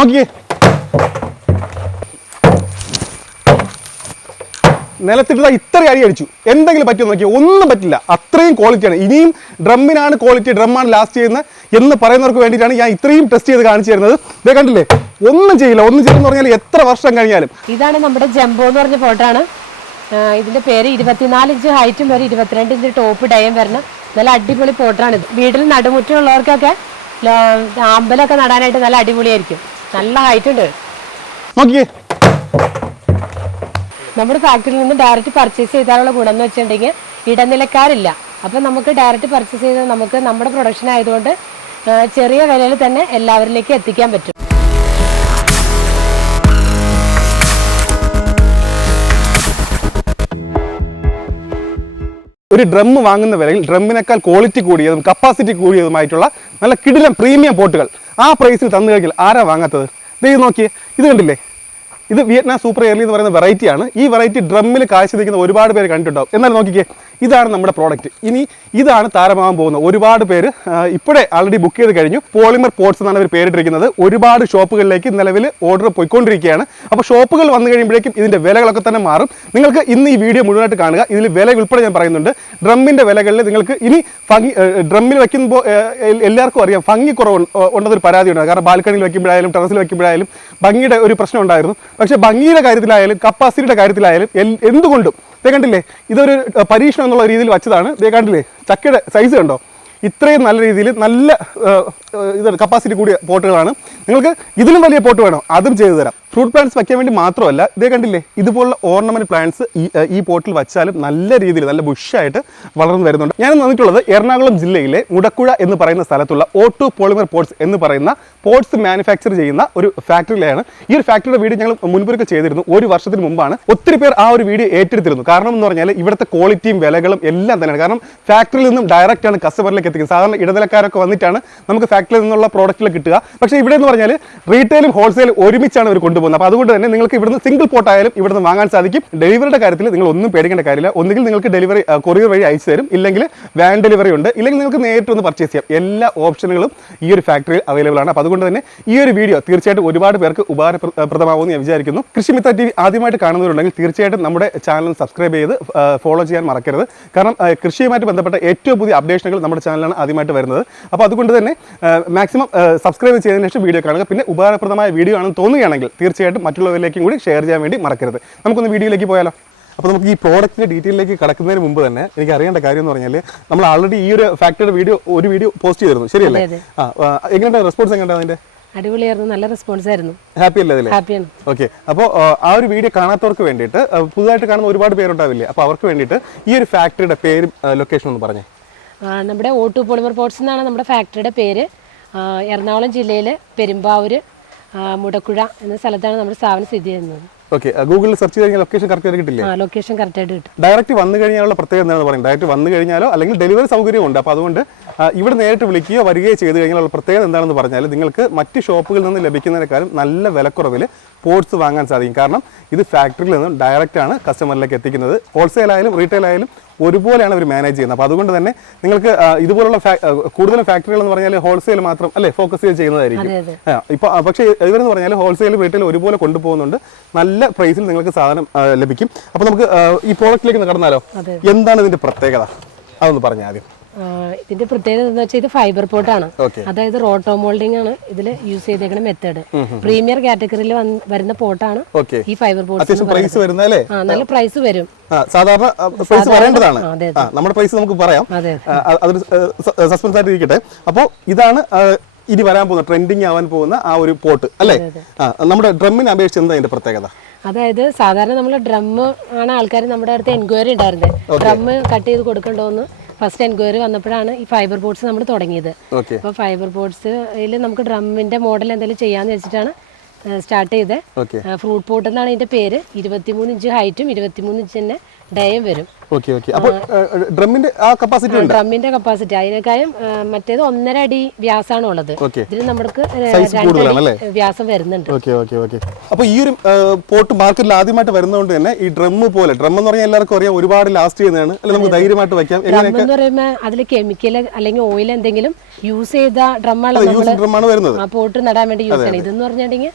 നോക്കിയേ നിലത്തിട്ട് ഇത്ര അടി അടിച്ചു. എന്തെങ്കിലും പറ്റുമോ നോക്കിയാൽ ഒന്നും പറ്റില്ല. അത്രയും ക്വാളിറ്റിയാണ് ഇനിയും ഡ്രമ്മിനാണ് ക്വാളിറ്റി ഡ്രമ്മാണ് ലാസ്റ്റ് ചെയ്യുന്നത് എന്ന് പറയുന്നവർക്ക് വേണ്ടിയിട്ടാണ് ഞാൻ ഇത്രയും ടെസ്റ്റ് ചെയ്ത് കാണിച്ചു തരുന്നത്. ഇതേ കണ്ടില്ലേ? ഒന്നും ചെയ്യില്ല. ഒന്നും ചെയ്യില്ലെന്ന് പറഞ്ഞാൽ എത്ര വർഷം കഴിഞ്ഞാലും. ഇതാണ് നമ്മുടെ ജംബോ എന്ന് പറഞ്ഞ ഫോട്ടോ ആണ്. ഇതിന്റെ പേര് ഇരുപത്തിനാല് ഇഞ്ച് ഹൈറ്റും വരെ ഇരുപത്തിരണ്ട് ഇഞ്ച് ടോപ്പ് ഡയം വരണം. നല്ല അടിപൊളി പോട്ടാണ് ഇത്. വീട്ടിൽ നടുമുറ്റമുള്ളവർക്കൊക്കെ അമ്പലമൊക്കെ നടാനായിട്ട് നല്ല അടിപൊളിയായിരിക്കും. നല്ല ഹൈറ്റ് ഉണ്ട്. നോക്കിയേ. നമ്മുടെ ഫാക്ടറിയിൽ നിന്ന് ഡയറക്റ്റ് പർച്ചേസ് ചെയ്താലുള്ള ഗുണം എന്ന് വെച്ചിട്ടുണ്ടെങ്കിൽ ഇടനിലക്കാരില്ല. അപ്പം നമുക്ക് ഡയറക്റ്റ് പർച്ചേസ് ചെയ്ത് നമുക്ക് നമ്മുടെ പ്രൊഡക്ഷൻ ആയതുകൊണ്ട് ചെറിയ വിലയിൽ തന്നെ എല്ലാവരിലേക്കും എത്തിക്കാൻ പറ്റും. ഒരു ഡ്രം വാങ്ങുന്ന വിലയിൽ ഡ്രമ്മിനേക്കാൾ ക്വാളിറ്റി കൂടിയതും കപ്പാസിറ്റി കൂടിയതുമായിട്ടുള്ള നല്ല കിടിലം പ്രീമിയം പോട്ടുകൾ ആ പ്രൈസിൽ തന്നു കഴിഞ്ഞാൽ ആരാ വാങ്ങാത്തത്? ദേ ഇത് നോക്കിയേ ഇത് കണ്ടില്ലേ? ഇത് വിയറ്റ്നാം സൂപ്പർ എയർലി എന്ന് പറയുന്ന വെറൈറ്റിയാണ് ഈ വെറൈറ്റി ഡ്രമ്മിൽ കാഴ്ച നിൽക്കുന്ന ഒരുപാട് പേര് കണ്ടിട്ടുണ്ടാവും. എന്നാൽ നോക്കിക്കേ ഇതാണ് നമ്മുടെ പ്രോഡക്റ്റ് ഇനി ഇതാണ് താരമാകാൻ പോകുന്നത് ഒരുപാട് പേര് ഇപ്പോഴേ ആൾറെഡി ബുക്ക് ചെയ്ത് കഴിഞ്ഞു. പോളിമർ പോട്ട്സ് എന്നാണ് അവർ പേരിട്ടിരിക്കുന്നത്. ഒരുപാട് ഷോപ്പുകളിലേക്ക് നിലവിൽ ഓർഡർ പോയിക്കൊണ്ടിരിക്കുകയാണ്. അപ്പോൾ ഷോപ്പുകൾ വന്നു കഴിയുമ്പോഴേക്കും ഇതിന്റെ വിലകളൊക്കെ തന്നെ മാറും. നിങ്ങൾക്ക് ഇന്ന് ഈ വീഡിയോ മുഴുവനായിട്ട് കാണുക. ഇതിൽ വില ഉൾപ്പെടെ ഞാൻ പറയുന്നുണ്ട്. ഡ്രമ്മിന്റെ വിലകളിൽ നിങ്ങൾക്ക് ഇനി ഭംഗി ഡ്രമ്മിൽ വയ്ക്കുമ്പോൾ എല്ലാവർക്കും അറിയാം ഭംഗി കുറവ് ഉണ്ടെന്നൊരു പരാതി ഉണ്ട് കാരണം ബാൽക്കണിയിൽ വയ്ക്കുമ്പോഴായാലും ടെറസിൽ വെക്കുമ്പോഴായാലും ഭംഗിയുടെ ഒരു പ്രശ്നം ഉണ്ടായിരുന്നു. പക്ഷെ ഭംഗിയുടെ കാര്യത്തിലായാലും കപ്പാസിറ്റിയുടെ കാര്യത്തിലായാലും എന്തുകൊണ്ടും ഇതേ കണ്ടില്ലേ ഇതൊരു പരീക്ഷണം എന്നുള്ള രീതിയിൽ വെച്ചതാണ്. ഇതേ കണ്ടില്ലേ ചക്കയുടെ സൈസ് കണ്ടോ? ഇത്രയും നല്ല രീതിയിൽ നല്ല ഇത് കപ്പാസിറ്റി കൂടിയ പോട്ടുകളാണ്. നിങ്ങൾക്ക് ഇതിലും വലിയ പോട്ട് വേണോ അതും ചെയ്തു തരാം. ഫ്രൂട്ട് പ്ലാന്റ്സ് വയ്ക്കാൻ വേണ്ടി മാത്രമല്ല ഇതേ കണ്ടില്ലേ ഇതുപോലുള്ള ഓർണമെന്റ് പ്ലാന്റ്സ് ഈ പോർട്ടിൽ വച്ചാലും നല്ല രീതിയിൽ നല്ല ബുഷായിട്ട് വളർന്നു വരുന്നുണ്ട്. ഞാൻ വന്നിട്ടുള്ളത് എറണാകുളം ജില്ലയിലെ മുടക്കുഴ എന്ന് പറയുന്ന സ്ഥലത്തുള്ള ഓട്ടോ പോളിമർ പോർട്സ് എന്ന് പറയുന്ന പോർട്സ് മാനുഫാക്ചർ ചെയ്യുന്ന ഒരു ഫാക്ടറിയിലാണ് ഈ ഒരു ഫാക്ടറിയുടെ വീഡിയോ ഞങ്ങൾ മുൻപൊരുക്കെ ചെയ്തിരുന്നു. ഒരു വർഷത്തിന് മുമ്പാണ്. ഒത്തിരി പേർ ആ ഒരു വീഡിയോ ഏറ്റെടുത്തിരുന്നു. കാരണം എന്ന് പറഞ്ഞാൽ ഇവിടുത്തെ ക്വാളിറ്റിയും വിലകളും എല്ലാം തന്നെയാണ്. കാരണം ഫാക്ടറിയിൽ നിന്നും ഡയറക്റ്റ് ആണ് കസ്റ്റമറിലേക്ക് എത്തിക്കുന്നത്. സാധാരണ ഇടനിലക്കാരൊക്കെ വന്നിട്ടാണ് നമുക്ക് ഫാക്ടറിയിൽ നിന്നുള്ള പ്രോഡക്റ്റുകൾ കിട്ടുക. പക്ഷേ ഇവിടെ എന്ന് പറഞ്ഞാൽ റീറ്റെയിലും ഹോൾസെയിലും ഒരുമിച്ചാണ് അവർ കൊണ്ടുപോകുന്നത്. അപ്പോൾ അതുകൊണ്ട് തന്നെ നിങ്ങൾക്ക് ഇവിടുന്ന് സിംഗിൾ പോട്ടായാലും ഇവിടുന്ന് വാങ്ങാൻ സാധിക്കും. ഡെലിവറിയുടെ കാര്യത്തിൽ നിങ്ങൾ ഒന്നും പേടിക്കേണ്ട കാര്യമില്ല. ഒന്നുകിൽ നിങ്ങൾക്ക് ഡെലിവറി കൊറിയർ വഴി അയച്ചു തരും. ഇല്ലെങ്കിൽ വാൻ ഡെലിവറി ഉണ്ട്. ഇല്ലെങ്കിൽ നിങ്ങൾക്ക് നേരിട്ട് ഒന്ന് പർച്ചേസ് ചെയ്യാം. എല്ലാ ഓപ്ഷനുകളും ഈ ഒരു ഫാക്ടറിയിൽ അവൈലബിൾ ആണ്. അപ്പോൾ അതുകൊണ്ട് തന്നെ ഈ ഒരു വീഡിയോ തീർച്ചയായിട്ടും ഒരുപാട് പേർക്ക് ഉപകാരപ്രദമാകുമെന്ന് ഞാൻ വിചാരിക്കുന്നു. കൃഷിമിത്ര ടി വി ആദ്യമായിട്ട് കാണുന്നവരുണ്ടെങ്കിൽ തീർച്ചയായിട്ടും നമ്മുടെ ചാനൽ സബ്സ്ക്രൈബ് ചെയ്ത് ഫോളോ ചെയ്യാൻ മറക്കരുത്. കാരണം കൃഷിയുമായിട്ട് ബന്ധപ്പെട്ട ഏറ്റവും പുതിയ അപ്ഡേഷനുകൾ നമ്മുടെ ചാനലാണ് ആദ്യമായിട്ട് വരുന്നത്. അപ്പോൾ അതുകൊണ്ട് തന്നെ മാക്സിമം സബ്സ്ക്രൈബ് ചെയ്തതിനു ശേഷം വീഡിയോ കാണുക. പിന്നെ ഉപകാരപ്രദമായ വീഡിയോ ആണെന്ന് തോന്നുകയാണെങ്കിൽ തീർച്ചയായിട്ടും മറ്റുള്ളവരിലേക്കും കൂടി ഷെയർ ചെയ്യാൻ വേണ്ടി മറക്കരുത്. നമുക്കൊന്ന് വീഡിയോയിലേക്ക് പോയാലോ? അപ്പോൾ നമുക്ക് ഈ പ്രോഡക്റ്റിന്റെ ഡീറ്റെയിലേക്ക് കടക്കുന്നതിന് മുമ്പ് തന്നെ എനിക്ക് അറിയേണ്ട കാര്യം എന്ന് പറഞ്ഞാൽ നമ്മൾ ആൾറെഡി ഈ ഒരു ഫാക്ടറിയുടെ വീഡിയോ ഒരു വീഡിയോ പോസ്റ്റ് ചെയ്തിരുന്നു. ശരിയല്ലേ? അതെ, ആ എങ്ങനെയുണ്ട്? റെസ്പോൺസ് എങ്ങനെയാണ് അതിന്റെ? അടിപൊളിയായിരുന്നു. നല്ല റെസ്പോൺസ് ആയിരുന്നു. ഹാപ്പി അല്ലേ ഹാപ്പിയാണ് ഓക്കെ അപ്പോൾ ആ ഒരു വീഡിയോ കാണാത്തവർക്ക് വേണ്ടിയിട്ട് പുതുതായിട്ട് കാണുന്ന ഒരുപാട് പേരുണ്ടാവില്ലേ? അപ്പോൾ അവർക്ക് വേണ്ടിയിട്ട് ഈ ഒരു ഫാക്ടറിയുടെ പേരും ലൊക്കേഷൻ ഒന്ന് പറഞ്ഞേ. നമ്മുടെ ഓട്ടു പോളിമർ പോർട്സ് എന്നാണ് നമ്മുടെ ഫാക്ടറിയുടെ പേര്. എറണാകുളം ജില്ലയിലെ പെരുമ്പാവൂർ മുടക്കുഴ എന്ന സ്ഥലത്താണ് നമ്മുടെ സ്ഥാപനം സ്ഥിതി ചെയ്യുന്നത്. ഓക്കെ ഗൂഗിളിൽ സെർച്ച് ചെയ്ത് കഴിഞ്ഞാൽ ലൊക്കേഷൻ കറക്റ്റ് കിട്ടില്ലേ? ആ ലൊക്കേഷൻ കറക്റ്റായിട്ട് കിട്ടും. ഡയറക്റ്റ് വന്നു കഴിഞ്ഞാലുള്ള പ്രത്യേകത എന്താണെന്ന് പറയും ഡയറക്റ്റ് വന്നു കഴിഞ്ഞാലോ അല്ലെങ്കിൽ ഡെലിവറി സൗകര്യമുണ്ട്. അപ്പോൾ അതുകൊണ്ട് ഇവിടെ നേരിട്ട് വിളിക്കുകയോ വരികയോ ചെയ്ത് കഴിഞ്ഞാലുള്ള പ്രത്യേകത എന്താണെന്ന് പറഞ്ഞാൽ നിങ്ങൾക്ക് മറ്റ് ഷോപ്പുകളിൽ നിന്ന് ലഭിക്കുന്നതിനേക്കാളും നല്ല വിലക്കുറവിൽ പോട്ട്സ് വാങ്ങാൻ സാധിക്കും. കാരണം ഇത് ഫാക്ടറിയിൽ നിന്നും ഡയറക്റ്റാണ് കസ്റ്റമറിലേക്ക് എത്തിക്കുന്നത്. ഹോൾസെയിൽ ആയാലും റീറ്റെയിൽ ആയാലും ഒരുപോലെയാണ് അവർ മാനേജ് ചെയ്യുന്നത്. അപ്പോൾ അതുകൊണ്ട് തന്നെ നിങ്ങൾക്ക് ഇതുപോലുള്ള ഫാ- കൂടുതലും ഫാക്ടറികൾ എന്ന് പറഞ്ഞാൽ ഹോൾസെയിൽ മാത്രം അല്ലേ ഫോക്കസ് ചെയ്ത് ചെയ്യുന്നതായിരിക്കും. ഇപ്പോൾ പക്ഷേ ഇവരെന്ന് പറഞ്ഞാൽ ഹോൾസെയിൽ റീറ്റെയിൽ ഒരുപോലെ കൊണ്ടുപോകുന്നുണ്ട്. നല്ല പ്രൈസിൽ നിങ്ങൾക്ക് സാധനം ലഭിക്കും. അപ്പോൾ നമുക്ക് ഈ പ്രോഡക്റ്റിലേക്ക് നടന്നാലോ കടന്നാലോ? എന്താണ് ഇതിന്റെ പ്രത്യേകത? അതൊന്ന് പറഞ്ഞു ആദ്യം ഇതിന്റെ പ്രത്യേകത എന്ന് വെച്ചാൽ ഇത് ഫൈബർ പോട്ടാണ് ആണ്. അതായത് റോട്ടോ മോൾഡിംഗ് ആണ് ഇതിൽ യൂസ് ചെയ്തേക്കുന്ന മെത്തേഡ് പ്രീമിയർ കാറ്റഗറിയിൽ വരുന്ന പോട്ടാണ് ഈ ഫൈബർ പോട്ട് പ്രൈസ് വരുന്ന നല്ല പ്രൈസ് വരും. സാധാരണ പ്രൈസ് പറയേണ്ടതാണ്. നമ്മുടെ പ്രൈസ് നമുക്ക് പറയാം. അതൊരു സസ്പെൻസ് ആയിട്ട് ഇരിക്കട്ടെ. അപ്പോൾ ഇതാണ് ഇനി വരാൻ പോകുന്ന ട്രെൻഡിങ് ആവാൻ പോകുന്ന ആ ഒരു പോട്ട് അല്ലേ? നമ്മുടെ ഡ്രമ്മിനെ അപേക്ഷിച്ച് എന്താ അതിന്റെ പ്രത്യേകത? അതായത് സാധാരണ നമ്മൾ ഡ്രം ആണ് ആൾക്കാർ നമ്മുടെ അടുത്ത് എൻക്വയറി ഉണ്ടായിരുന്നത് ഡ്രം കട്ട് ചെയ്ത് കൊടുക്കണ്ടോന്ന്. ഫസ്റ്റ് എൻക്വയറി വന്നപ്പോഴാണ് ഈ ഫൈബർ ബോർഡ്സ് നമ്മൾ തുടങ്ങിയത്. അപ്പൊ അപ്പോൾ ഫൈബർ ബോർഡ്സ് നമുക്ക് ഡ്രമ്മിന്റെ മോഡൽ എന്തെങ്കിലും ചെയ്യാന്ന് വെച്ചിട്ടാണ് സ്റ്റാർട്ട് ചെയ്തത് ഫ്രൂട്ട് പോട്ട് എന്നാണ് ഇതിന്റെ പേര്. ഇരുപത്തിമൂന്ന് ഇഞ്ച് ഹൈറ്റും ഇരുപത്തിമൂന്ന് ഇഞ്ച് തന്നെ ഡയം വരും. Okay okay. അപ്പോൾ ഡ്രമ്മിന്റെ ആ കപ്പാസിറ്റി ഉണ്ട്? ഡ്രമ്മിന്റെ കപ്പാസിറ്റി അതിനേക്കാളും മറ്റേത് ഒന്നര അടി വ്യാസമാണ് ഉള്ളത് ഇതിൽ നമ്മൾക്ക്? രണ്ടടി വ്യാസം വരുന്നുണ്ട്. Okay okay okay. അപ്പോൾ ഈ ഒരു പോട്ട് മാർക്കറ്റിൽ ആദ്യമായിട്ട് വരുന്നതുകൊണ്ട് തന്നെ ഈ ഡ്രമ്മ് പോലെ ഡ്രം എന്ന് പറഞ്ഞാൽ എല്ലാവർക്കും അറിയാം ഒരുപാട് ലാസ്റ്റ് ചെയ്യുന്നതാണ്. അല്ലെങ്കിൽ നമുക്ക് ധൈര്യമായിട്ട് വെക്കാം. ഡ്രം എന്ന് പറയുമ്പോൾ അതിൽ കെമിക്കൽ അല്ലെങ്കിൽ ഓയിൽ എന്തെങ്കിലും യൂസ് ചെയ്ത ഡ്രമ്മാണ് വരുന്നത്. ആ പോട്ട് നടാൻ വേണ്ടി യൂസ് ചെയ്യണം ഇതെന്ന് പറഞ്ഞിട്ടുണ്ടെങ്കിൽ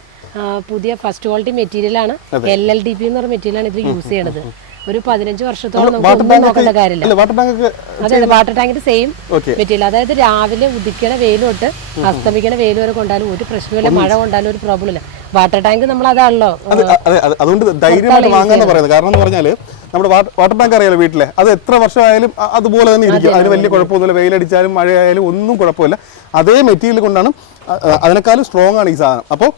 പുതിയ ഫസ്റ്റ് ക്വാളിറ്റി മെറ്റീരിയൽ ആണ്. എൽ എൽ ഡി പി എന്ന് പറഞ്ഞ മെറ്റീരിയൽ ആണ് ഇതിൽ യൂസ് ചെയ്യണത്. ഒരു പതിനഞ്ച് വർഷത്തോളം നമുക്ക് നോക്കേണ്ട കാര്യമില്ല. വാട്ടർ ടാങ്ക് അതെ വാട്ടർ ടാങ്കിന്റെ സെയിം മെറ്റീരിയൽ അതായത് രാവിലെ ഉദിക്കണ വെയിൽ തൊട്ട് അസ്തമിക്കണ വെയിൽ വരെ കൊണ്ടാലും ഒരു പ്രശ്നമില്ല മഴ കൊണ്ടാലും ഒരു പ്രോബ്ലം ഇല്ല. വാട്ടർ ടാങ്ക് നമ്മൾ അതാണല്ലോ അത് അതെ അതെ അതുകൊണ്ട് ധൈര്യമായിട്ട് വാങ്ങാന്ന് പറയുന്നത്. കാരണം എന്ന് പറഞ്ഞാൽ നമ്മുടെ വാട്ടർ ടാങ്ക് അറിയാലോ വീട്ടിലെ. അത് എത്ര വർഷമായാലും അതുപോലെ തന്നെ ഇരിക്കും. അതിന് വലിയ കുഴപ്പമൊന്നുമില്ല. വെയിലടിച്ചാലും മഴയായാലും ഒന്നും കുഴപ്പമില്ല. അതേ മെറ്റീരിയൽ കൊണ്ടാണ് അതിനേക്കാളും സ്ട്രോങ് ആണ് ഈ സാധനം. അപ്പോൾ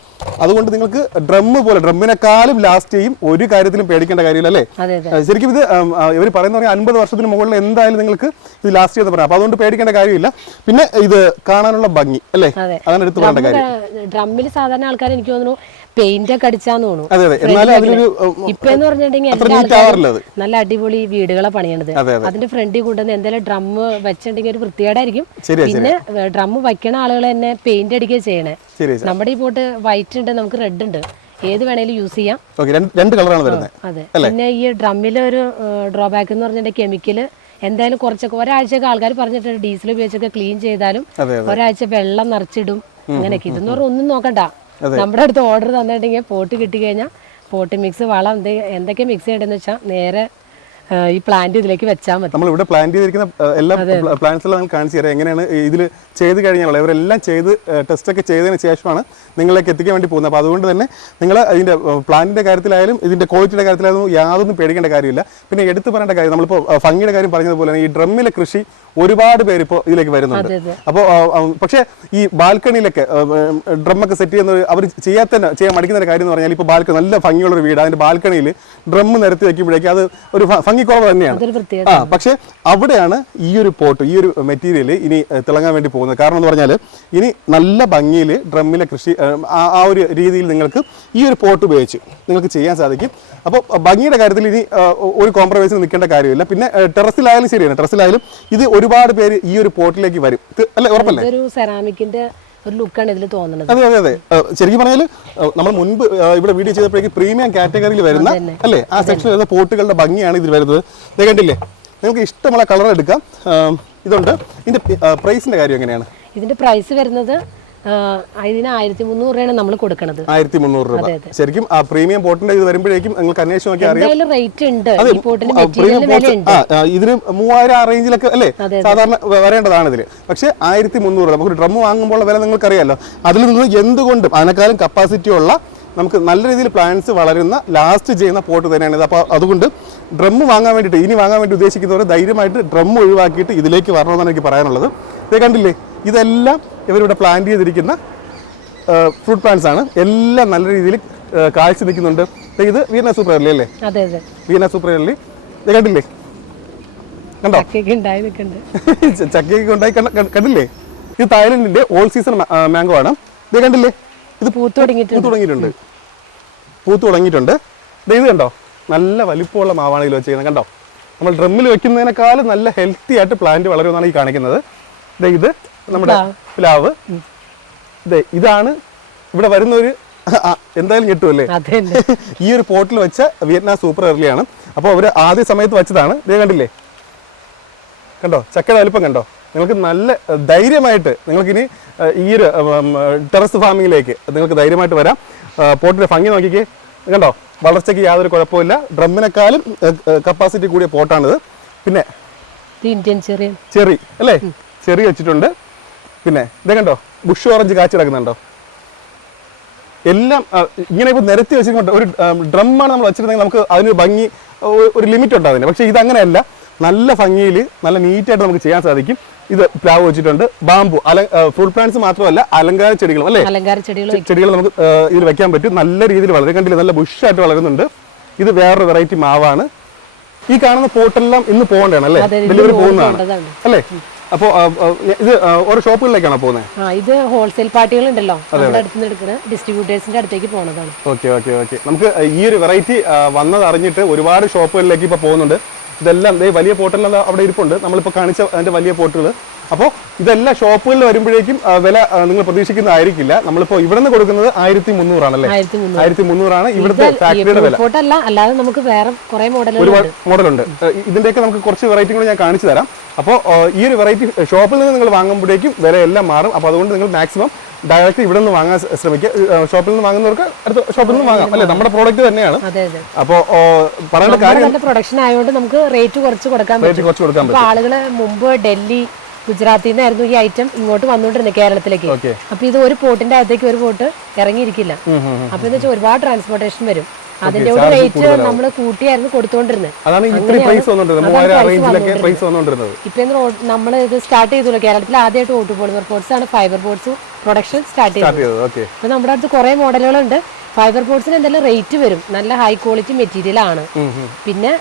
അതുകൊണ്ട് നിങ്ങൾക്ക് ഡ്രമ്മ് പോലെ ഡ്രമ്മിനെക്കാളും ലാസ്റ്റ് ചെയ്യും. ഒരു കാര്യത്തിലും പേടിക്കേണ്ട കാര്യമില്ല അല്ലേ? ശരിക്കും ഇത് ഇവർ പറയുന്ന പറഞ്ഞാൽ അൻപത് വർഷത്തിന് മുകളിൽ എന്തായാലും നിങ്ങൾക്ക് ഇത് ലാസ്റ്റ് ചെയ്യുന്ന പറയാം. അപ്പോൾ അതുകൊണ്ട് പേടിക്കേണ്ട കാര്യമില്ല. പിന്നെ ഇത് കാണാനുള്ള ഭംഗി അല്ലേ? അതെ. അതാണ് എടുത്ത് പറയേണ്ട കാര്യം. ഡ്രമ്മിൽ സാധാരണ ആൾക്കാർ എനിക്ക് തോന്നുന്നു പെയിന്റ് ഒക്കെ അടിച്ചാന്ന് തോന്നുന്നു. ഇപ്പൊ എന്ന് പറഞ്ഞിട്ടുണ്ടെങ്കിൽ നല്ല അടിപൊളി വീടുകളെ പണിയണത്. അതെ, അതെ. അതിന്റെ ഫ്രണ്ടിൽ കൊണ്ടുവന്ന് എന്തായാലും ഡ്രം വെച്ചിട്ടുണ്ടെങ്കിൽ ഒരു വൃത്തികേടായിരിക്കും. പിന്നെ ഡ്രം വയ്ക്കണ ആളുകൾ തന്നെ പെയിന്റ് അടിക്കുക ചെയ്യണേ. നമ്മുടെ ഈ പോട്ട് വൈറ്റ് ഉണ്ട് നമുക്ക് റെഡ് ഉണ്ട്. ഏത് വേണേലും യൂസ് ചെയ്യാം. രണ്ട് കളറാണ് വരുന്നത്. അതെ. പിന്നെ ഈ ഡ്രമ്മിലെ ഒരു ഡ്രോബാക്ക് എന്ന് പറഞ്ഞിട്ടുണ്ടെങ്കിൽ കെമിക്കൽ എന്തായാലും കുറച്ചൊക്കെ ഒരാഴ്ചയൊക്കെ ആൾക്കാർ പറഞ്ഞിട്ടുണ്ട് ഡീസൽ ഉപയോഗിച്ചൊക്കെ ക്ലീൻ ചെയ്താലും ഒരാഴ്ച വെള്ളം നിറച്ചിടും. അങ്ങനെയൊക്കെ. ഇതെന്ന് പറഞ്ഞാൽ ഒന്നും നോക്കണ്ട. നമ്മുടെ അടുത്ത് ഓർഡർ തന്നിട്ടുണ്ടെങ്കിൽ പോട്ട് കിട്ടി കഴിഞ്ഞാൽ പോട്ട് മിക്സ് വളം എന്ത് എന്തൊക്കെ മിക്സ് ചെയ്യേണ്ടതെന്ന് വെച്ചാൽ നേരെ ഈ പ്ലാന്റ് ഇതിലേക്ക് വെച്ചാൽ മതി. നമ്മൾ ഇവിടെ പ്ലാന്റ് ചെയ്തിരിക്കുന്ന എല്ലാ പ്ലാന്റ്സ് എല്ലാം നമ്മൾ കാണിച്ചു തരാം. എങ്ങനെയാണ് ഇതിൽ ചെയ്ത് കഴിഞ്ഞാൽ ഇവരെല്ലാം ചെയ്ത് ടെസ്റ്റ് ഒക്കെ ചെയ്തതിന് ശേഷമാണ് നിങ്ങളിലേക്ക് എത്തിക്കാൻ വേണ്ടി പോകുന്നത്. അപ്പോൾ അതുകൊണ്ട് തന്നെ നിങ്ങൾ ഇതിന്റെ പ്ലാന്റിന്റെ കാര്യത്തിലായാലും ഇതിന്റെ ക്വാളിറ്റിയുടെ കാര്യത്തിലായാലും യാതൊന്നും പേടിക്കേണ്ട കാര്യമില്ല. പിന്നെ എടുത്തു പറയേണ്ട കാര്യം നമ്മളിപ്പോൾ ഭംഗിയുടെ കാര്യം പറഞ്ഞതുപോലെ തന്നെ ഈ ഡ്രമ്മിലെ കൃഷി ഒരുപാട് പേര് ഇപ്പോൾ ഇതിലേക്ക് വരുന്നുണ്ട്. അപ്പോൾ പക്ഷേ ഈ ബാൽക്കണിയിലൊക്കെ ഡ്രമ്മൊക്കെ സെറ്റ് ചെയ്യുന്ന അവർ ചെയ്യാത്ത ചെയ്യാൻ മടിക്കുന്ന ഒരു കാര്യം എന്ന് പറഞ്ഞാൽ ഇപ്പോൾ ബാൽക്കണി നല്ല ഭംഗിയുള്ള ഒരു വീട്. അതിന്റെ ബാൽക്കണിയിൽ ഡ്രമ്മ് നിരത്തി വയ്ക്കുമ്പോഴേക്കും അത് ഒരു ഭംഗിക്കുറവ് തന്നെയാണ്. ആ പക്ഷെ അവിടെയാണ് ഈ ഒരു പോട്ട് ഈ ഒരു മെറ്റീരിയൽ ഇനി തിളങ്ങാൻ വേണ്ടി പോകുന്നത്. കാരണം എന്ന് പറഞ്ഞാൽ ഇനി നല്ല ഭംഗിയിൽ ഡ്രമ്മിലെ കൃഷി ആ ഒരു രീതിയിൽ നിങ്ങൾക്ക് ഈ ഒരു പോട്ട് ഉപയോഗിച്ച് നിങ്ങൾക്ക് ചെയ്യാൻ സാധിക്കും. അപ്പോൾ ഭംഗിയുടെ കാര്യത്തിൽ ഇനി ഒരു കോംപ്രമൈസിന് നിൽക്കേണ്ട കാര്യമില്ല. പിന്നെ ടെറസിലായാലും ശരിയാണ്. ടെറസിലായാലും ഇത് ഒരുപാട് പേര് ഈ ഒരു പോട്ടിലേക്ക് വരും. അല്ലേ? ഉറപ്പല്ലേ? സെറാമിക്കിന്റെ ഒരു ലുക്കാണ് ഇതിൽ തോന്നുന്നത്. അതെ അതെ അതെ. ശരിക്കും പറഞ്ഞാൽ നമ്മൾ മുൻപ് ഇവിടെ വീഡിയോ ചെയ്തപ്പോഴേക്ക് പ്രീമിയം കാറ്റഗറിയിൽ വരുന്ന അല്ലേ? ആ സെക്ഷനിൽ വരുന്ന പോട്ടുകളുടെ ഭംഗിയാണ് ഇതിൽ വരുന്നത്. ഇത് കണ്ടില്ലേ? നിങ്ങൾക്ക് ഇഷ്ടമുള്ള കളർ എടുക്കാം. ഇതുണ്ട്. ഇതിന്റെ പ്രൈസിന്റെ കാര്യം എങ്ങനെയാണ്? ഇതിന്റെ പ്രൈസ് വരുന്നത് ഇതിന് ആയിരത്തി മുന്നൂറ് രൂപയാണ് നമ്മൾ കൊടുക്കണത്. ആയിരത്തി മുന്നൂറ് രൂപ ശരിക്കും ആ പ്രീമിയം പോട്ടിന്റെ ഇത് വരുമ്പോഴേക്കും നിങ്ങൾക്ക് അന്വേഷിച്ച് നോക്കി അറിയാം. റേറ്റ് ഉണ്ട്. ഇതിന് മൂവായിരം ആ റേഞ്ചിലൊക്കെ അല്ലേ? സാധാരണ വരേണ്ടതാണ് ഇതിൽ പക്ഷേ ആയിരത്തി മുന്നൂറ് നമുക്ക് ഡ്രം വാങ്ങുമ്പോൾ വില നിങ്ങൾക്ക് നിങ്ങൾക്കറിയാലോ. അതിൽ നിന്ന് എന്തുകൊണ്ടും അതിനേക്കാളും കപ്പാസിറ്റി ഉള്ള നമുക്ക് നല്ല രീതിയിൽ പ്ലാന്റ്സ് വളരുന്ന ലാസ്റ്റ് ചെയ്യുന്ന പോട്ട് തന്നെയാണ് ഇത്. അപ്പോൾ അതുകൊണ്ട് ഡ്രം വാങ്ങാൻ വേണ്ടിയിട്ട് ഇനി വാങ്ങാൻ വേണ്ടി ഉദ്ദേശിക്കുന്നവർ ധൈര്യമായിട്ട് ഡ്രം ഒഴിവാക്കിയിട്ട് ഇതിലേക്ക് വരണമെന്നാണ് എനിക്ക് പറയാനുള്ളത്. ഇത് കണ്ടില്ലേ? ഇതെല്ലാം ഇവരിവിടെ പ്ലാന്റ് ചെയ്തിരിക്കുന്ന ഫ്രൂട്ട് പ്ലാന്റ്സ് ആണ്. എല്ലാം നല്ല രീതിയിൽ കാഴ്ച നിൽക്കുന്നുണ്ട്. ഇത് വീണ സൂപ്പർ അല്ലേ? അല്ലേ വീണ സൂപ്പർ അല്ലേ കണ്ടില്ലേ? കണ്ടോ? ചക്കയൊക്കെ ഉണ്ടായി കണ്ടില്ലേ? ഇത് തായ്ലൻഡിന്റെ ഓൾ സീസൺ മാംഗോ ആണ്. ഇത് കണ്ടില്ലേ? ഇത് പൂത്ത് തുടങ്ങിയിട്ടുണ്ട്. പൂത്ത് തുടങ്ങിയിട്ടുണ്ട്. ഇത് കണ്ടോ? നല്ല വലിപ്പമുള്ള മാവാണ് ഇതിൽ വെച്ചിരിക്കുന്നത്. കണ്ടോ? നമ്മൾ ഡ്രമ്മിൽ വെക്കുന്നതിനേക്കാളും നല്ല ഹെൽത്തി ആയിട്ട് പ്ലാന്റ് വളരുമെന്നാണ് ഈ കാണിക്കുന്നത്. ഇത് നമ്മുടെ പ്ലാവ്. ദേ ഇതാണ് ഇവിടെ വരുന്ന ഒരു എന്തായാലും കിട്ടുമല്ലേ അതെ ഈ ഒരു പോട്ടിൽ വെച്ച വിയറ്റ്നാം സൂപ്പർ എർലിയാണ് അപ്പോൾ അവർ ആദ്യ സമയത്ത് വെച്ചതാണ്. ഇതേ കണ്ടില്ലേ? കണ്ടോ? ചക്കയുടെ വലിപ്പം കണ്ടോ? നിങ്ങൾക്ക് നല്ല ധൈര്യമായിട്ട് നിങ്ങൾക്കിനി ഇനി ഈ ഒരു ടെറസ് ഫാമിങ്ങിലേക്ക് നിങ്ങൾക്ക് ധൈര്യമായിട്ട് വരാം. പോട്ടിന്റെ ഭംഗി നോക്കിക്കേ. കണ്ടോ? വളർച്ചയ്ക്ക് യാതൊരു കുഴപ്പമില്ല ഡ്രമ്മിനെക്കാളും കപ്പാസിറ്റി കൂടിയ പോട്ടാണിത്. പിന്നെ ചെറി അല്ലേ? ചെറി വെച്ചിട്ടുണ്ട്. പിന്നെ ഇതേ കണ്ടോ? ബുഷ് ഓറഞ്ച് കാച്ചി കിടക്കുന്നുണ്ടോ? എല്ലാം ഇങ്ങനെ ഇപ്പോൾ നിരത്തി വെച്ചിട്ടുണ്ട് ഒരു ഡ്രമ്മാണ് നമ്മൾ വെച്ചിരുന്നെങ്കിൽ നമുക്ക് അതിന് ഭംഗി ഒരു ലിമിറ്റ് ഉണ്ട് അതിന്. പക്ഷേ ഇതങ്ങനെയല്ല നല്ല ഭംഗിയിൽ നല്ല നീറ്റായിട്ട് നമുക്ക് ചെയ്യാൻ സാധിക്കും. ഇത് പ്ലാവ് വെച്ചിട്ടുണ്ട്. ബാമ്പു അല ഫ്രൂട്ട് പ്ലാന്റ്സ് മാത്രമല്ല അലങ്കാര ചെടികളും അല്ലേ? അലങ്കാര ചെടികൾ ചെടികൾ നമുക്ക് ഇതിൽ വെക്കാൻ പറ്റും. നല്ല രീതിയിൽ വളരെ. കണ്ടില്ല? നല്ല ബുഷായിട്ട് വളരുന്നുണ്ട്. ഇത് വേറൊരു വെറൈറ്റി മാവാണ്. ഈ കാണുന്ന പോട്ടെല്ലാം ഇന്ന് പോകേണ്ടതാണ് അല്ലേ? ഡെലിവറി പോകുന്നതാണ്. അല്ലേ? അപ്പോൾ ഇത് ഓരോ ഷോപ്പുകളിലേക്കാണോ പോകുന്നത് ആ ഇത് ഹോൾസെയിൽ പാർട്ടികൾ ഉണ്ടല്ലോ നമ്മുടെ അടുത്ത് നിന്ന് എടുക്കുന്ന ഡിസ്ട്രിബ്യൂട്ടേഴ്സിന്റെ അടുത്തേക്ക് പോണതാണ്. Okay okay okay. നമുക്ക് ഈ ഒരു വെറൈറ്റി വന്നത് അറിഞ്ഞിട്ട് ഒരുപാട് ഷോപ്പുകളിലേക്ക് ഇപ്പോൾ പോകുന്നുണ്ട്. ഇതെല്ലാം വലിയ പോട്ടെല്ലാം അവിടെ ഇരിപ്പുണ്ട്. നമ്മളിപ്പോൾ കാണിച്ച അതിന്റെ വലിയ പോട്ടുകൾ അപ്പോൾ ഇതെല്ലാം ഷോപ്പുകളിൽ വരുമ്പോഴേക്കും വില നിങ്ങൾ പ്രതീക്ഷിക്കുന്നതായിരിക്കില്ല. നമ്മളിപ്പോൾ ഇവിടെ നിന്ന് കൊടുക്കുന്നത് ആയിരത്തി മുന്നൂറാണല്ലേ ആയിരത്തി മുന്നൂറാണ് ഇവിടുത്തെ ഫാക്ടറിയുടെ വില. അല്ലാതെ നമുക്ക് വേറെ കുറെ മോഡലുകൾ ഒരുപാട് മോഡലുണ്ട്. ഇതിന്റെയൊക്കെ നമുക്ക് കുറച്ച് വെറൈറ്റി കൂടി ഞാൻ കാണിച്ചു തരാം. അപ്പോൾ ഈ ഒരു വെറൈറ്റി ഷോപ്പിൽ നിന്ന് നിങ്ങൾ വാങ്ങുമ്പോഴേക്കും വില എല്ലാം മാറും. അപ്പോൾ അതുകൊണ്ട് നിങ്ങൾ മാക്സിമം ഡയറക്റ്റ് ഇവിടെ നിന്ന് വാങ്ങാൻ ശ്രമിക്കുക. ഷോപ്പിൽ നിന്ന് വാങ്ങുന്നവർക്ക് അടുത്ത ഷോപ്പിൽ നിന്ന് വാങ്ങാം. അല്ലേ? നമ്മുടെ പ്രോഡക്റ്റ് തന്നെയാണ്. അപ്പോൾ പറയേണ്ട കാര്യം പ്രൊഡക്ഷൻ ആയതുകൊണ്ട് നമുക്ക് റേറ്റ് കുറച്ച് കൊടുക്കാൻ റേറ്റ് കുറച്ച് കൊടുക്കാൻ പറ്റും. ആളുകൾ മുമ്പ് ഡൽഹി ഗുജറാത്തിൽ നിന്നായിരുന്നു ഈ ഐറ്റം ഇങ്ങോട്ട് വന്നുകൊണ്ടിരുന്നത് കേരളത്തിലേക്ക്. അപ്പൊ ഇത് ഒരു പോട്ടിന്റെ അകത്തേക്ക് ഒരു പോട്ട് ഇറങ്ങിയിരിക്കില്ല. അപ്പൊ എന്ന് വെച്ചാൽ ഒരുപാട് ട്രാൻസ്പോർട്ടേഷൻ വരും. അതിന്റെ ഒരു റേറ്റ് നമ്മൾ കൂട്ടിയായിരുന്നു കൊടുത്തോണ്ടിരുന്നത് ഇപ്പൊ നമ്മൾ ഇത് സ്റ്റാർട്ട് ചെയ്തുള്ളൂ. കേരളത്തിൽ ആദ്യമായിട്ട് ഓട്ടു പോളിമർ ബോർഡ്സ് ആണ് ഫൈബർ ബോർഡ്സ് പ്രൊഡക്ഷൻ സ്റ്റാർട്ട് ചെയ്തത്. അപ്പൊ നമ്മുടെ അടുത്ത് കുറെ മോഡലുകളുണ്ട് ഫൈബർ ബോർഡ്സിന് എന്തെല്ലാം റേറ്റ് വരും. നല്ല ഹൈ ക്വാളിറ്റി മെറ്റീരിയൽ ആണ്. പിന്നെ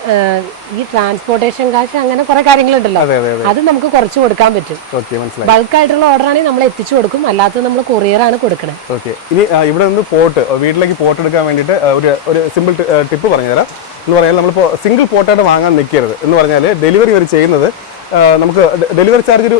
ഈ ട്രാൻസ്പോർട്ടേഷൻ കാശ് അങ്ങനെ കുറെ കാര്യങ്ങളുണ്ടല്ലോ. അതെ നമുക്ക് കുറച്ച് കൊടുക്കാൻ പറ്റും. ബൾക്കായിട്ടുള്ള മനസ്സിലായി. ബൾക്ക് ആയിട്ടുള്ള ഓർഡർ ആണെങ്കിൽ നമ്മൾ എത്തിച്ചു കൊടുക്കും. അല്ലാത്തത് നമ്മൾ കൊറിയർ ആണ് കൊടുക്കണത് ഇനി ഇവിടെ നിന്ന് പോട്ട് വീട്ടിലേക്ക് പോട്ട് എടുക്കാൻ വേണ്ടിയിട്ട് ഒരു ഒരു സിമ്പിൾ ടിപ്പ് പറഞ്ഞുതരാം. എന്ന് പറഞ്ഞാൽ നമ്മളിപ്പോൾ സിംഗിൾ പോട്ടായിട്ട് വാങ്ങാൻ നിൽക്കരുത് എന്ന് പറഞ്ഞാൽ ഡെലിവറി അവർ ചെയ്യുന്നത് നമുക്ക് ഡെലിവറി ചാർജ് ഒരു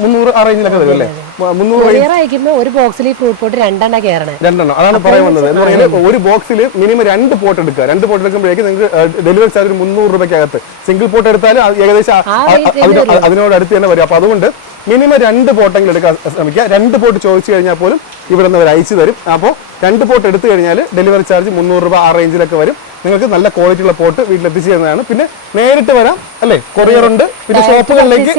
മുന്നൂറ് ആ റേഞ്ചിലൊക്കെ വരും അല്ലേ? മുന്നൂറ് ഒരു ബോക്സിൽ ഫ്രൂട്ട് പോട്ട് രണ്ടെണ്ണം കയറണേ രണ്ടെണ്ണം. അതാണ് പറയാൻ വന്നത്. എന്ന് പറഞ്ഞാൽ ഒരു ബോക്സിൽ മിനിമം രണ്ട് പോട്ട് എടുക്കുക. രണ്ട് പോട്ട് എടുക്കുമ്പോഴേക്ക് നിങ്ങൾക്ക് ഡെലിവറി ചാർജ് ഒരു മുന്നൂറ് രൂപയ്ക്കകത്ത്. സിംഗിൾ പോട്ട് എടുത്താൽ ഏകദേശം ആ- ആ ആ- rate അതിന് അതിനോട് അടുത്ത് തന്നെ വരും. അപ്പോൾ അതുകൊണ്ട് മിനിമം രണ്ട് പോട്ടെങ്കിലും എടുക്കാൻ ശ്രമിക്കുക. രണ്ട് പോട്ട് ചോദിച്ചു കഴിഞ്ഞാൽ പോലും ഇവിടെ നിന്ന് അവർ അയച്ചു തരും. അപ്പോൾ രണ്ട് പോട്ട് എടുത്തു കഴിഞ്ഞാൽ ഡെലിവറി ചാർജ് മുന്നൂറ് രൂപ ആ റേഞ്ചിലൊക്കെ വരും. നിങ്ങൾക്ക് നല്ല ക്വാളിറ്റി ഉള്ള പോട്ട് വീട്ടിൽ എത്തിച്ചു തരുന്നതാണ്. പിന്നെ നേരിട്ട് വരാം അല്ലേ? കൊറിയർ ഉണ്ട്. പിന്നെ ഷോപ്പുകളിലേക്ക്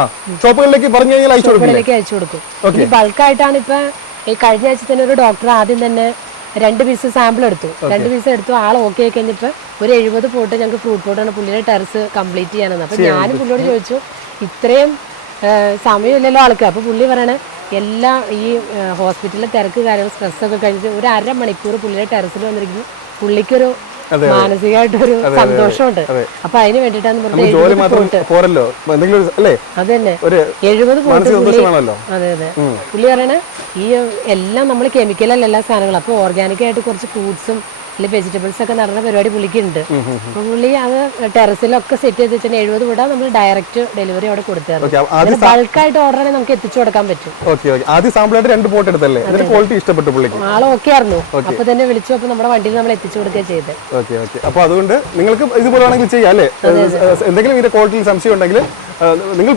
ആ ഷോപ്പുകളിലേക്ക് പറഞ്ഞു കഴിഞ്ഞാൽ അയച്ചു ഷോപ്പുകളിലേക്ക് അയച്ചു കൊടുക്കും. ബൾക്ക് ബൾക്കായിട്ടാണ് ഇപ്പൊ ഈ കഴിഞ്ഞ ആഴ്ച തന്നെ ഒരു ഡോക്ടർ ആദ്യം തന്നെ രണ്ട് പീസ് സാമ്പിൾ എടുത്തു. രണ്ട് പീസ് എടുത്തു. ആൾ ഓക്കെ ആയി കഴിഞ്ഞപ്പോ ഒരു എഴുപത് പോട്ട് ഞങ്ങൾക്ക് ഫ്രൂട്ട് പോട്ടാണ് പുള്ളിയുടെ ടെറസ് കംപ്ലീറ്റ് ചെയ്യാനെന്ന് അപ്പൊ ഞാനും പുള്ളിയോട് ചോദിച്ചു ഇത്രയും സമയമില്ലല്ലോ ആൾക്ക്. അപ്പൊ പുള്ളി പറയണേ എല്ലാ ഈ ഹോസ്പിറ്റലിലെ തിരക്ക് കാര്യങ്ങൾ സ്ട്രെസ് ഒക്കെ കഴിഞ്ഞിട്ട് ഒരു അരമണിക്കൂർ പുള്ളിയുടെ ടെറസിൽ വന്നിരിക്കുന്നു. പുള്ളിക്കൊരു മാനസികമായിട്ടൊരു സന്തോഷമുണ്ട്. അപ്പൊ അതിന് വേണ്ടിട്ടാന്ന് പറഞ്ഞത് ജോലി മാത്രം പോരല്ലോ. എന്തെങ്കിലും അല്ലേ? അതന്നെ. ഒരു എഴുപത് അതെ അതെ. പുള്ളി പറയണ ഈ എല്ലാം നമ്മൾ കെമിക്കലല്ല എല്ലാ സാധനങ്ങളും. അപ്പൊ ഓർഗാനിക് ആയിട്ട് കുറച്ച് ഫ്രൂട്ട്സും അല്ലെങ്കിൽ വെജിറ്റബിൾസ് ഒക്കെ നടന്ന പരിപാടി പുള്ളിക്ക് ഉണ്ട് അപ്പോൾ പുള്ളി അത് ടെറസിലൊക്കെ സെറ്റ് ചെയ്ത് വെച്ചാൽ എഴുപത് വിടാ നമ്മൾ ഡയറക്റ്റ് ഡെലിവറി അവിടെ കൊടുത്തായിരുന്നു. ആദ്യം ബൾക്കായിട്ട് ഓർഡർ ആണെങ്കിൽ നമുക്ക് എത്തിച്ചു കൊടുക്കാൻ പറ്റും. ആദ്യം സാമ്പിളായിട്ട് രണ്ട് പോട്ട് എടുത്തല്ലേ? ക്വാളിറ്റി ഇഷ്ടപ്പെട്ടു പുള്ളിക്ക്. ആൾ ഓക്കെ ആയിരുന്നു. അപ്പൊ തന്നെ വിളിച്ചു അപ്പൊ നമ്മുടെ വണ്ടിയിൽ നമ്മൾ എത്തിച്ചു കൊടുക്കുക ചെയ്ത്. ഓക്കെ ഓക്കെ അപ്പോൾ അതുകൊണ്ട് നിങ്ങൾക്ക് ഇതുപോലെ ആണെങ്കിൽ ചെയ്യാം അല്ലേ? എന്തെങ്കിലും ഇതിന്റെ ക്വാളിറ്റിയിൽ സംശയം ഉണ്ടെങ്കിൽ നിങ്ങൾ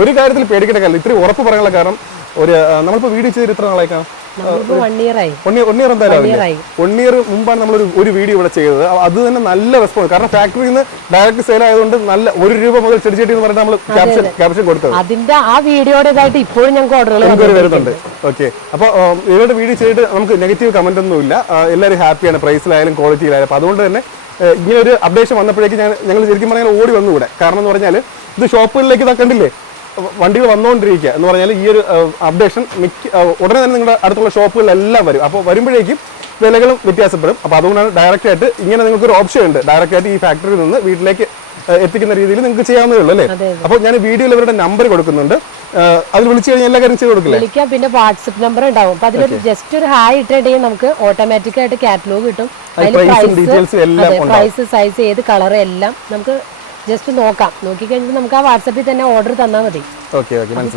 ഒരു കാര്യത്തിൽ പേടിക്കേണ്ട കാര്യം ഇത്രയും ഉറപ്പ് പറയാനുള്ള കാരണം ഒരു നമ്മളിപ്പോ നമ്മളിപ്പോൾ വീഡിയോ ചെയ്തിട്ട് ഇത്ര നാളേക്കാം ഒന്നിയർ വൺ ഇയർ എന്തായാലും വൺ ഇയർ മുമ്പാണ് നമ്മൾ ഒരു വീഡിയോ ഇവിടെ ചെയ്തത്. അപ്പൊ അത് തന്നെ നല്ല റെസ്പോൺസ് കാരണം ഫാക്ടറിയിൽ നിന്ന് ഡയറക്റ്റ് സെയിൽ ആയതുകൊണ്ട് നല്ല ഒരു രൂപ മുതൽ ചെടിച്ചെട്ടി എന്ന് പറഞ്ഞാൽ നമ്മൾ ക്യാപ്ഷൻ ക്യാപ്ഷൻ കൊടുത്തത്. അതിന്റെ ആ വീഡിയോയുടേതായിട്ട് ഇപ്പോഴും ഞങ്ങൾക്ക് ഓർഡറുകൾ വരുന്നുണ്ട്. ഓക്കെ അപ്പോൾ ഇവരുടെ വീഡിയോ ചെയ്തിട്ട് നമുക്ക് നെഗറ്റീവ് കമന്റ് ഒന്നും ഇല്ല. എല്ലാവരും ഹാപ്പിയാണ് പ്രൈസിലായാലും ക്വാളിറ്റിയിലായാലും അപ്പോൾ അതുകൊണ്ട് തന്നെ ഇങ്ങനെ ഒരു അപ്ഡേഷൻ വന്നപ്പോഴേക്കും ഞാൻ ഞങ്ങൾ ശരിക്കും പറഞ്ഞാൽ ഓടി വന്നു ഇവിടെ. കാരണം എന്ന് പറഞ്ഞാൽ ഇത് ഷോപ്പുകളിലേക്ക് ഇതാ കണ്ടില്ലേ? വണ്ടികൾ വന്നുകൊണ്ടിരിക്കുക എന്ന് പറഞ്ഞാൽ ഈ ഒരു അപ്ഡേഷൻ മിക്ക ഉടനെ തന്നെ നിങ്ങളുടെ അടുത്തുള്ള ഷോപ്പുകളിലെല്ലാം വരും. അപ്പോൾ വരുമ്പോഴേക്കും വിലകളും വ്യത്യാസപ്പെടും. അപ്പോൾ അതുകൊണ്ടാണ് ഡയറക്റ്റ് ആയിട്ട് ഇങ്ങനെ നിങ്ങൾക്ക് ഒരു ഓപ്ഷൻ ഉണ്ട്. ഡയറക്റ്റ് ആയിട്ട് ഈ ഫാക്ടറിയിൽ നിന്ന് വീട്ടിലേക്ക് എത്തിക്കുന്ന രീതിയിൽ നിങ്ങൾക്ക് ചെയ്യാവുന്നതേ ഉള്ളൂ അല്ലേ? അപ്പോൾ ഞാൻ വീഡിയോയിൽ ഇവരുടെ നമ്പർ കൊടുക്കുന്നുണ്ട്. അതിൽ വിളിച്ചു കഴിഞ്ഞാൽ എല്ലാ കാര്യം ചെയ്ത് കൊടുക്കില്ല? വിളിക്കാം. പിന്നെ വാട്സപ്പ് നമ്പർ ഉണ്ടാവും. അപ്പൊ അതിലൊരു ജസ്റ്റ് ഒരു ഹായ് ഇട്ടിട്ടുണ്ടെങ്കിൽ നമുക്ക് ഓട്ടോമാറ്റിക് ആയിട്ട് കാറ്റലോഗ് കിട്ടും. പ്രൈസ് സൈസ് ഏത് കളർ എല്ലാം നമുക്ക് ജസ്റ്റ് നോക്കാം. നോക്കി കഴിഞ്ഞിട്ട് നമുക്ക് ആ വാട്സാപ്പിൽ തന്നെ ഓർഡർ തന്നാൽ മതി.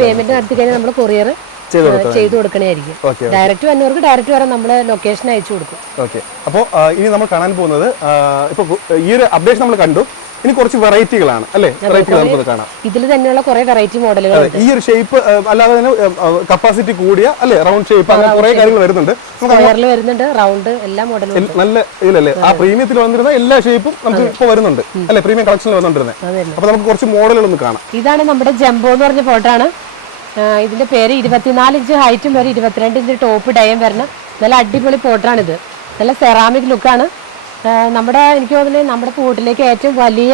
പേയ്മെന്റ് നടത്തി കഴിഞ്ഞാൽ നമ്മൾ കൊറിയർ ചെയ്ത് കൊടുക്കാം ചെയ്തു കൊടുക്കണേയിരിക്കും ഡയറക്റ്റ് വന്നവർക്ക് ഡയറക്റ്റ് വരാൻ നമ്മുടെ ലൊക്കേഷൻ അയച്ചു കൊടുക്കും. ഓക്കെ അപ്പോൾ ഇനി നമ്മൾ കാണാൻ പോകുന്നത് ഇപ്പോൾ ഈ ഒരു അപ്ഡേഷൻ നമ്മൾ കണ്ടു. ഇനി കുറച്ച് വെറൈറ്റികളാണ് അല്ലേ? വെറൈറ്റികൾ നമുക്ക് കാണാം. ഇതിൽ തന്നെയുള്ള കുറെ വെറൈറ്റി മോഡലുകൾ ഈ ഒരു ഷേപ്പ് അല്ലാതെ തന്നെ കപ്പാസിറ്റി കൂടിയ അല്ലേ? റൗണ്ട് ഷേപ്പ് അങ്ങനെ കുറെ കാര്യങ്ങൾ വരുന്നുണ്ട്. വരുന്നുണ്ട് റൗണ്ട് എല്ലാ മോഡലും നല്ല ഇതിലല്ലേ? ആ പ്രീമിയത്തിൽ വന്നിരുന്ന എല്ലാ ഷേപ്പും നമുക്ക് ഇപ്പൊ വരുന്നുണ്ട് അല്ലെ? പ്രീമിയം കളക്ഷനിൽ വന്നിരുന്നത് അപ്പൊ നമുക്ക് കുറച്ച് മോഡലുകൾ ഒന്ന് കാണാം. ഇതാണ് നമ്മുടെ ജംബോ എന്ന് പറഞ്ഞ ഫോട്ടോ ആണ് ഇതിന്റെ പേര് ഇരുപത്തിനാല് ഇഞ്ച് ഹൈറ്റും വരെ ഇരുപത്തിരണ്ട് ഇഞ്ച് ടോപ്പ് ഡയം വരണം. നല്ല അടിപൊളി പോട്ടറാണിത് നല്ല സെറാമിക് ലുക്കാണ്. നമ്മുടെ എനിക്ക് തോന്നുന്നത് നമ്മുടെ പോട്ടിലേക്ക് ഏറ്റവും വലിയ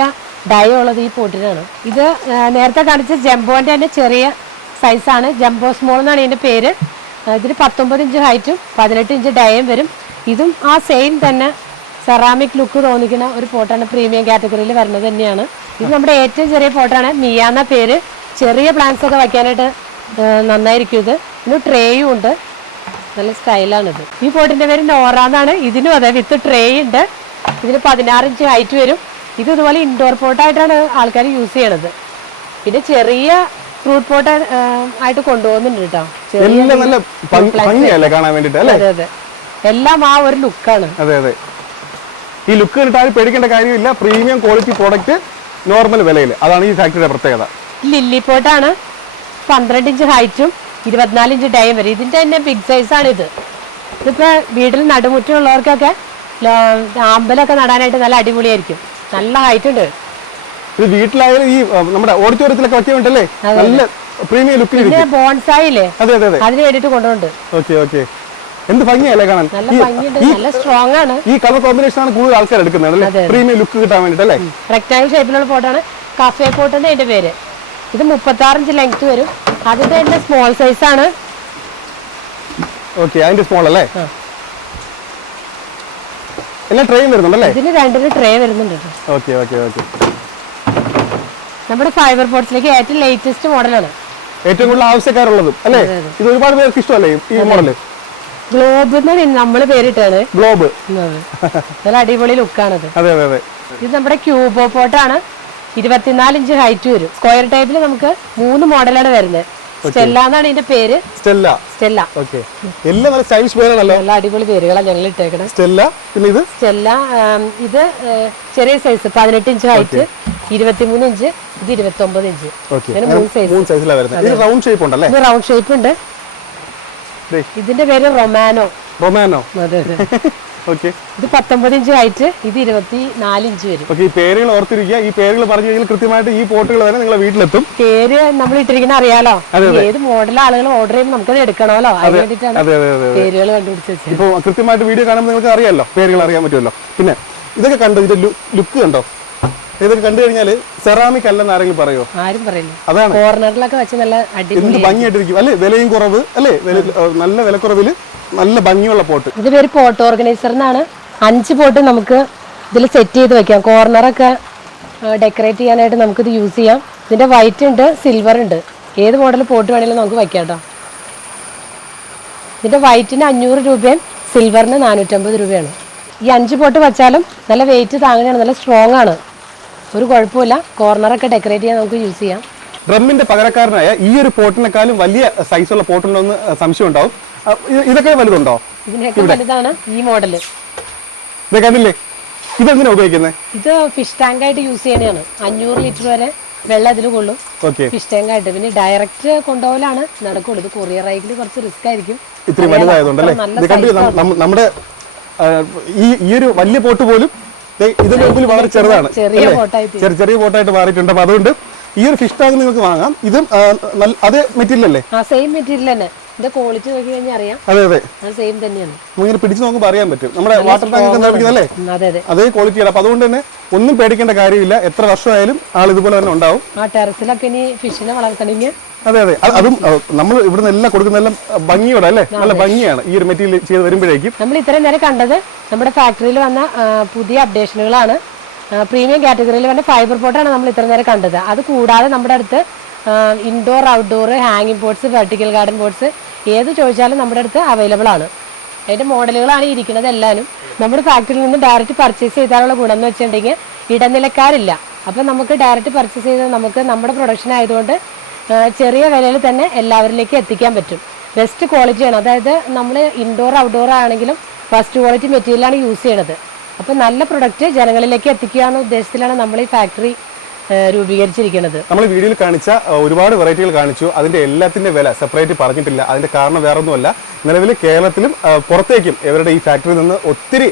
ഡയം ഉള്ളത് ഈ പോട്ടിനാണ്. ഇത് നേരത്തെ കാണിച്ച ജംബോന്റെ തന്നെ ചെറിയ സൈസാണ് ജംബോ സ്മോൾ എന്നാണ് ഇതിന്റെ പേര്. ഇതിന് പത്തൊമ്പത് ഇഞ്ച് ഹൈറ്റും പതിനെട്ട് ഇഞ്ച് ഡയം വരും. ഇതും ആ സെയിം തന്നെ സെറാമിക് ലുക്ക് തോന്നിക്കുന്ന ഒരു പോട്ടാണ് പ്രീമിയം കാറ്റഗറിയിൽ വരുന്നത് തന്നെയാണ്. ഇത് നമ്മുടെ ഏറ്റവും ചെറിയ പോട്ടാണ്. മിയ എന്ന പേര്. ചെറിയ പ്ലാന്റ്സ് ഒക്കെ വയ്ക്കാനായിട്ട് നന്നായിരിക്കും ഇത്. ഇതിന് ട്രേയും ഉണ്ട്. നല്ല സ്റ്റൈലാണിത് ഈ പോട്ടിന്റെ പേര് നോറ എന്നാണ്. ഇതിനും അതെ വിത്ത് ട്രേ ഉണ്ട്. ഇതിന് പതിനാറ് ഇഞ്ച് ഹൈറ്റ് വരും. ഇത് ഇതുപോലെ ഇൻഡോർ പോട്ടായിട്ടാണ് ആൾക്കാർ യൂസ് ചെയ്യണത്. പിന്നെ ചെറിയ ഫ്രൂട്ട് പോട്ട് ആയിട്ട് കൊണ്ടുപോകുന്നുണ്ട് കേട്ടോ. ചെറിയ എല്ലാം ആ ഒരു ലുക്കാണ് അതെ അതെ. ഈ ലുക്ക് കണ്ടിട്ട് ആരും പേടിക്കേണ്ട കാര്യമില്ല. പ്രീമിയം ക്വാളിറ്റി പ്രോഡക്റ്റ് നോർമൽ വിലയിൽ അതാണ് ഈ ഫാക്ടറിയുടെ പ്രത്യേകത. ലില്ലി പോട്ടാണ് പന്ത്രണ്ട് ഇഞ്ച് ഹൈറ്റും ഇരുപത്തിനാല് ഇഞ്ച് ഡയം വരെ. ഇതിന്റെ തന്നെ ബിഗ് സൈസ് ആണ് ഇത്. ഇതിപ്പോ വീട്ടിൽ നടുമുറ്റമുള്ളവർക്കൊക്കെ അമ്പലമൊക്കെ നടാനായിട്ട് നല്ല അടിപൊളിയായിരിക്കും. നല്ല ഹൈറ്റ് ഉണ്ട്. ഇത് വീട്ടിലായാലും ഈ നമ്മുടെ ഓഡിറ്റോറിയത്തിലൊക്കെ വെക്കാൻ വേണ്ടല്ലേ നല്ല പ്രീമിയം ലുക്കിൽ പിന്നെ ബോൺസായി ഇല്ലേ? അതെ അതെ അതെ. അതിന് വേണ്ടിട്ട് കൊണ്ടുപോകുന്നുണ്ട് ഓക്കെ ഓക്കെ. എന്ത് ഭംഗിയല്ലേ കാണാൻ? നല്ല സ്ട്രോങ് ആണ്. ഈ കളർ കോമ്പിനേഷൻ ആണ് കൂടുതൽ ആൾക്കാർ എടുക്കുന്നത് അല്ലേ? പ്രീമിയം ലുക്ക് കിട്ടാൻ വേണ്ടിട്ട് അല്ലേ റെക്ടാങ്കിൾ ഷേപ്പിലുള്ള പോട്ടാണ് കഫേ പോട്ട് എന്ന് അതിന്റെ പേര്. ഇത് മുപ്പത്തി ആറ് ഇഞ്ച് ലെങ്ത് വരും. അതിന്റെ സ്മോൾ സൈസ് ആണ്. ഓക്കെ അതിന്റെ സ്മോൾ അല്ലേ. എല്ലാം ട്രെയിൻ വരുന്നുണ്ടല്ലേ? ഇതിന് രണ്ടിന് ട്രേ വരുന്നുണ്ട്. ഓക്കേ ഓക്കെ ഓക്കെ നമ്മുടെ ഫൈബർ പോട്ട്സിലേക്ക് ഏറ്റവും ലേറ്റസ്റ്റ് മോഡലാണ് ഏറ്റവും കൂടുതൽ ആവശ്യക്കാരുള്ളതും അല്ലേ? ഇത് ഒരുപാട് പേർക്ക് ഇഷ്ടമല്ലേ ഈ മോഡൽ ഗ്ലോബ് എന്ന് നമ്മൾ പേരിട്ടാണ്. ഗ്ലോബ് നല്ല അടിപൊളി ലുക്കാണ് അതെ അതെ അതെ. ഇത് നമ്മുടെ ക്യൂബോ പോട്ടാണ് ഇരുപത്തിനാല് ഇഞ്ച് ഹൈറ്റ് വരും. സ്ക്വയർ ടൈപ്പിൽ നമുക്ക് മൂന്ന് മോഡലാണ് വരുന്നത്. സ്റ്റെല്ല എന്നാണ് ഇതിന്റെ പേര്. സ്റ്റെല്ല സ്റ്റെല്ല ഓക്കെ എല്ലാം നല്ല സ്റ്റൈലിഷ് പേരാണല്ലോ നല്ല അടിപൊളി പേരുകളാണ് ഞങ്ങൾ ഇട്ടേക്കണത് സ്റ്റെല്ല പിന്നെ ഇത്? സ്റ്റെല്ല ഇത് ചെറിയ സൈസ് പതിനെട്ട് ഇഞ്ച് ഹൈറ്റ് ഇരുപത്തിമൂന്ന് ഇഞ്ച് ഇത് ഇരുപത്തി ഒമ്പത് ഇഞ്ച് മൂന്ന് സൈസിലാണ് വരുന്നത്. ഇത് റൗണ്ട് ഷേപ്പ് ഉണ്ടല്ലേ? ഇത് റൗണ്ട് ഷേപ്പ് ഉണ്ട്. ഇതിന്റെ പേര് റൊമാനോ. റൊമാനോ. അതെ അതെ. ഇത് പത്തൊമ്പത് ഇഞ്ച് ഹൈറ്റ് ഇത് ഇരുപത്തി നാല് ഇഞ്ച് വരും. ഓക്കെ ഈ പേരുകൾ ഓർത്തിരിക്കുക. ഈ പേരുകൾ പറഞ്ഞു കഴിഞ്ഞാൽ കൃത്യമായിട്ട് ഈ പോട്ടുകൾ തന്നെ നിങ്ങളെ വീട്ടിലെത്തും. പേര് നമ്മൾ ഇട്ടിരിക്കുന്ന അറിയാലോ? ഏത് മോഡൽ ആളുകൾ ഓർഡർ ചെയ്യുമ്പോൾ നമുക്കത് എടുക്കണമല്ലോ? അതിന് വേണ്ടിയിട്ടാണ് പേരുകൾ കണ്ടുപിടിച്ച് ഇപ്പോൾ കൃത്യമായിട്ട് വീഡിയോ കാണുമ്പോൾ നിങ്ങൾക്ക് അറിയാമല്ലോ പേരുകൾ അറിയാൻ പറ്റുമല്ലോ. പിന്നെ ഇതൊക്കെ കണ്ടോ ഇതിന്റെ ലുക്ക് കണ്ടോ? ഇതൊക്കെ കണ്ടു കഴിഞ്ഞാൽ സെറാമിക് അല്ലെന്ന് ആരെങ്കിലും പറയോ? ആരും പറയില്ല അതാണ്. കോർണറിലൊക്കെ വെച്ച് നല്ല എന്ത് ഭംഗിയായിട്ടിരിക്കും. അല്ലേ? വിലയും കുറവ് അല്ലേ? നല്ല വിലക്കുറവിൽ നല്ല ഭംഗിയുള്ള പോട്ട്. ഇത് പേര് പോട്ട് ഓർഗനൈസർ എന്നാണ് അഞ്ച് പോട്ട് നമുക്ക് ഇതിൽ സെറ്റ് ചെയ്ത് വെക്കാം. കോർണറൊക്കെ ഡെക്കറേറ്റ് ചെയ്യാനായിട്ട് നമുക്കിത് യൂസ് ചെയ്യാം. ഇതിന്റെ വൈറ്റ് ഉണ്ട് സിൽവർ ഉണ്ട്. ഏത് മോഡൽ പോട്ട് വേണമെങ്കിലും നമുക്ക് വയ്ക്കാം കേട്ടോ ഇതിന്റെ വൈറ്റിന് അഞ്ഞൂറ് രൂപയും സിൽവറിന് നാനൂറ്റമ്പത് രൂപയാണ്. ഈ അഞ്ച് പോട്ട് വെച്ചാലും നല്ല വെയിറ്റ് താങ്ങുകയാണ് നല്ല സ്ട്രോങ് ആണ്. ഒരു കുഴപ്പമില്ല. കോർണറൊക്കെ ഡെക്കറേറ്റ് ചെയ്യാൻ നമുക്ക് യൂസ് ചെയ്യാം. ഡ്രമ്മിന്റെ പകരക്കാരനായ ഈ ഒരു പോട്ടിനെക്കാളും വലിയ സൈസുള്ള പോട്ടുണ്ടോ എന്ന് സംശയം ഉണ്ടാവും ഇതൊക്കെ വലുതുണ്ടോ? ഇതിനേക്കാൾ വലുതാണ് ഈ മോഡൽ ഇത് കണ്ടില്ലേ? ഇതെന്തിനാ ഉപയോഗിക്കുന്നത് ഇത് ഫിഷ് ടാങ്ക് ആയിട്ട് യൂസ് ചെയ്യണതാണ് അഞ്ഞൂറ് ലിറ്റർ വരെ വെള്ളം ഇതിൽ കൊള്ളും. ഫിഷ് ടാങ്ക് ആയിട്ട്. പിന്നെ ഡയറക്റ്റ് കൊണ്ടുപോകലാണ് നടക്കുള്ളൂ. ഇത് കൊറിയർ ആയിട്ട് കുറച്ച് റിസ്ക് ആയിരിക്കും. ഇത്തിരി വലുതായതുകൊണ്ടല്ലേ? നമ്മുടെ ഈ ഈ ഒരു വലിയ പോട്ട് പോലും ഇതിന്റെ മുമ്പിൽ വളരെ ചെറുതാണ്. ചെറിയ. ചെറിയ പോട്ടായിട്ട് മാറിയിട്ടുണ്ട്. അപ്പൊ അതുകൊണ്ട് ഈ ഒരു ഫിഷ് ടാങ്ക് നിങ്ങൾക്ക് വാങ്ങാം. ഇതും അതേ മെറ്റീരിയൽ അല്ലേ? സെയിം മെറ്റീരിയൽ തന്നെ. ക്വാളിറ്റി നോക്കി കഴിഞ്ഞാൽ അറിയാം. അതെ അതെ. സെയിം തന്നെയാണ്. ഇങ്ങനെ പിടിച്ചു നോക്കുമ്പോൾ അറിയാൻ പറ്റും. നമ്മുടെ വാട്ടർ ടാങ്ക് ഉം, അതെ അതെ. അതേ ക്വാളിറ്റിയാണ് അപ്പൊ അതുകൊണ്ട് തന്നെ ഒന്നും പേടിക്കേണ്ട കാര്യമില്ല. എത്ര വർഷമായാലും ആൾ ഇതുപോലെ തന്നെ ഉണ്ടാവും. ആ ടെറസിലൊക്കെ ഇനി ഫിഷിനെ വളർത്തണമെങ്കിൽ അതെ അത്. അതും നമ്മൾ ഇവിടുന്ന് എല്ലാം കൊടുക്കുന്നതെല്ലാം ഭംഗിയോടെ അല്ലേ? നല്ല ഭംഗിയാണ് ഈ ഒരു മെറ്റീരിയൽ ചെയ്ത് വരുമ്പോഴേക്കും. നമ്മൾ ഇത്രയും നേരം കണ്ടത് നമ്മുടെ ഫാക്ടറിയിൽ വന്ന പുതിയ അപ്ഡേഷനുകളാണ് പ്രീമിയം കാറ്റഗറിയിൽ വേണ്ട ഫൈബർ പോട്ടാണ് നമ്മൾ ഇത്ര നേരം കണ്ടത്. അത് കൂടാതെ നമ്മുടെ അടുത്ത് ഇൻഡോർ ഔട്ട്ഡോർ ഹാങ്ങിങ് പോട്ട്സ് വെർട്ടിക്കൽ ഗാർഡൻ പോട്ട്സ് ഏത് ചോദിച്ചാലും നമ്മുടെ അടുത്ത് അവൈലബിൾ ആണ്. അതിന്റെ മോഡലുകളാണ് ഇരിക്കുന്നത് എല്ലാവരും. നമ്മുടെ ഫാക്ടറിയിൽ നിന്ന് ഡയറക്റ്റ് പർച്ചേസ് ചെയ്താലുള്ള ഗുണം എന്ന് വെച്ചിട്ടുണ്ടെങ്കിൽ ഇടനിലക്കാരില്ല. അപ്പം നമുക്ക് ഡയറക്റ്റ് പർച്ചേസ് ചെയ്ത് നമുക്ക് നമ്മുടെ പ്രൊഡക്ഷൻ ആയതുകൊണ്ട് ചെറിയ വിലയിൽ തന്നെ എല്ലാവരിലേക്കും എത്തിക്കാൻ പറ്റും. ബെസ്റ്റ് ക്വാളിറ്റിയാണ് അതായത് നമ്മൾ ഇൻഡോർ ഔട്ട്ഡോർ ആണെങ്കിലും ഫസ്റ്റ് ക്വാളിറ്റി മെറ്റീരിയലാണ് യൂസ് ചെയ്യണത്. അപ്പം നല്ല പ്രൊഡക്റ്റ് ജനങ്ങളിലേക്ക് എത്തിക്കുക എന്ന ഉദ്ദേശത്തിലാണ് നമ്മൾ ഈ ഫാക്ടറി രൂപീകരിച്ചിരിക്കുന്നത് നമ്മൾ വീഡിയോയിൽ കാണിച്ച ഒരുപാട് വെറൈറ്റികൾ കാണിച്ചു. അതിന്റെ എല്ലാത്തിന്റെ വില സെപ്പറേറ്റ് പറഞ്ഞിട്ടില്ല. അതിന്റെ കാരണം വേറൊന്നുമല്ല. നിലവിൽ കേരളത്തിലും പുറത്തേക്കും ഇവരുടെ ഈ ഫാക്ടറിയിൽ നിന്ന് ഒത്തിരി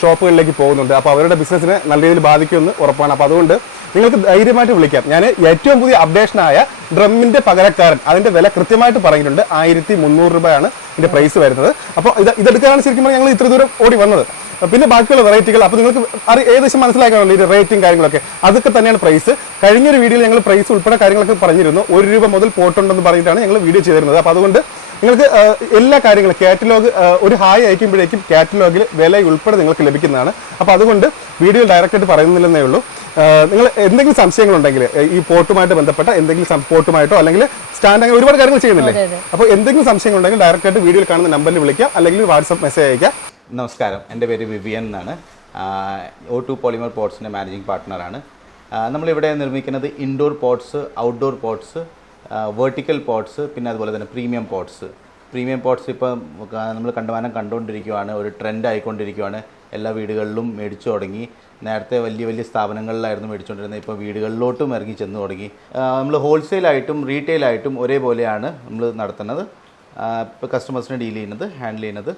ഷോപ്പുകളിലേക്ക് പോകുന്നുണ്ട്. അപ്പോൾ അവരുടെ ബിസിനസ്സിനെ നല്ല രീതിയിൽ ബാധിക്കുമെന്ന് ഉറപ്പാണ്. അപ്പോൾ അതുകൊണ്ട് നിങ്ങൾക്ക് ധൈര്യമായിട്ട് വിളിക്കാം. ഞാൻ ഏറ്റവും പുതിയ അപ്ഡേഷനായ ഡ്രമ്മിന്റെ പകരക്കാരൻ. അതിന്റെ വില കൃത്യമായിട്ട് പറഞ്ഞിട്ടുണ്ട്. ആയിരത്തി മുന്നൂറ് രൂപയാണ് ഇതിന്റെ പ്രൈസ് വരുന്നത്. അപ്പോൾ ഇത് ഇതെടുക്കാനാണ് ശരിക്കും പറഞ്ഞാൽ ഞങ്ങൾ ഇത്ര ദൂരം ഓടി വന്നത്. പിന്നെ ബാക്കിയുള്ള വെറൈറ്റികൾ. അപ്പോൾ നിങ്ങൾക്ക് അറി ഏകദേശം മനസ്സിലാക്കാണല്ലോ ഈ റേറ്റും കാര്യങ്ങളൊക്കെ. അതൊക്കെ തന്നെയാണ് പ്രൈസ്. കഴിഞ്ഞൊരു വീഡിയോയിൽ ഞങ്ങൾ പ്രൈസ് ഉൾപ്പെടെ കാര്യങ്ങളൊക്കെ പറഞ്ഞിരുന്നു. ഒരു രൂപ മുതൽ പോട്ടുണ്ടെന്ന് പറഞ്ഞിട്ടാണ് ഞങ്ങൾ വീഡിയോ ചെയ്തിരുന്നത്. അപ്പോൾ അതുകൊണ്ട് നിങ്ങൾക്ക് എല്ലാ കാര്യങ്ങളും കാറ്റലോഗ് ഒരു ഹായ് അയക്കുമ്പോഴേക്കും കാറ്റലോഗിൽ വില ഉൾപ്പെടെ നിങ്ങൾക്ക് ലഭിക്കുന്നതാണ്. അപ്പോൾ അതുകൊണ്ട് വീഡിയോ ഡയറക്റ്റായിട്ട് പറയുന്നില്ലെന്നേ ഉള്ളൂ. നിങ്ങൾ എന്തെങ്കിലും സംശയങ്ങളുണ്ടെങ്കിൽ ഈ പോർട്ടുമായിട്ട് ബന്ധപ്പെട്ട എന്തെങ്കിലും പോർട്ടുമായിട്ടോ അല്ലെങ്കിൽ സ്റ്റാൻഡ് അങ്ങനെ ഒരുപാട് കാര്യങ്ങൾ ചെയ്യുന്നില്ലേ? അപ്പോൾ എന്തെങ്കിലും സംശയങ്ങളുണ്ടെങ്കിൽ ഡയറക്റ്റായിട്ട് വീഡിയോയിൽ കാണുന്ന നമ്പറിൽ വിളിക്കുക. അല്ലെങ്കിൽ വാട്സപ്പ് മെസ്സേജ് അയക്കുക നമസ്കാരം. എന്റെ പേര് വിവിയൻ എന്നാണ്. ഒ ടു പോളിമർ പോർട്സിന്റെ മാനേജിങ് പാർട്ട്ണറാണ് നമ്മളിവിടെ നിർമ്മിക്കുന്നത് indoor pots outdoor pots vertical pots പിന്നെ അതുപോലെ തന്നെ പ്രീമിയം പോട്ട്സ് പ്രീമിയം പോട്ട്സ് ഇപ്പം നമ്മൾ കണ്ടുമാനം കണ്ടുകൊണ്ടിരിക്കുകയാണ് ഒരു ട്രെൻഡ് ആയിക്കൊണ്ടിരിക്കുകയാണ് എല്ലാ വീടുകളിലും മേടിച്ചു തുടങ്ങി. നേരത്തെ വലിയ വലിയ സ്ഥാപനങ്ങളിലായിരുന്നു മേടിച്ചുകൊണ്ടിരുന്നത്. ഇപ്പോൾ വീടുകളിലോട്ടും ഇറങ്ങി ചെന്ന് തുടങ്ങി. നമ്മൾ ഹോൾസെയിലായിട്ടും റീറ്റെയിലായിട്ടും ഒരേപോലെയാണ് നമ്മൾ നടത്തുന്നത്. ഇപ്പോൾ കസ്റ്റമേഴ്സിനെ ഡീൽ ചെയ്യുന്നത് ഹാൻഡിൽ ചെയ്യുന്നത്.